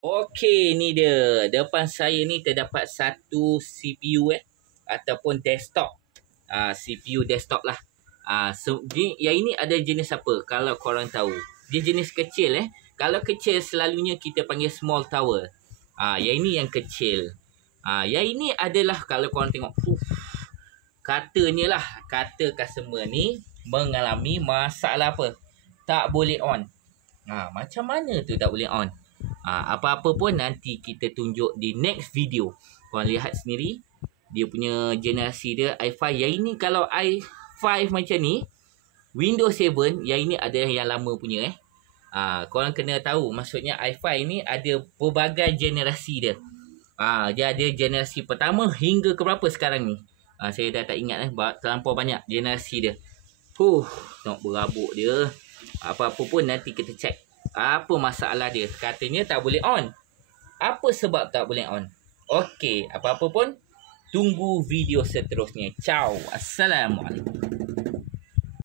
Okey, ni dia. Depan saya ni terdapat satu CPU ataupun desktop. CPU desktop lah. Yang ini ada jenis apa? Kalau korang tahu. Dia jenis kecil Kalau kecil selalunya kita panggil small tower. Yang ini yang kecil. Yang ini adalah kalau korang tengok. Katanya lah. Kata customer ni mengalami masalah apa? Tak boleh on. Macam mana tu tak boleh on? Apa-apa pun nanti kita tunjuk di next video. Korang lihat sendiri. Dia punya generasi dia i5. Yang ini kalau i5 macam ni, Windows 7, yang ini adalah yang lama punya korang kena tahu. Maksudnya i5 ni ada pelbagai generasi dia. Dia ada generasi pertama hingga ke berapa sekarang ni. Saya dah tak ingat terlampau banyak generasi dia. Tengok berabuk dia. Apa-apa pun nanti kita check. Apa masalah dia? Katanya tak boleh on. Apa sebab tak boleh on? Okey, apa-apa pun tunggu video seterusnya. Ciao. Assalamualaikum.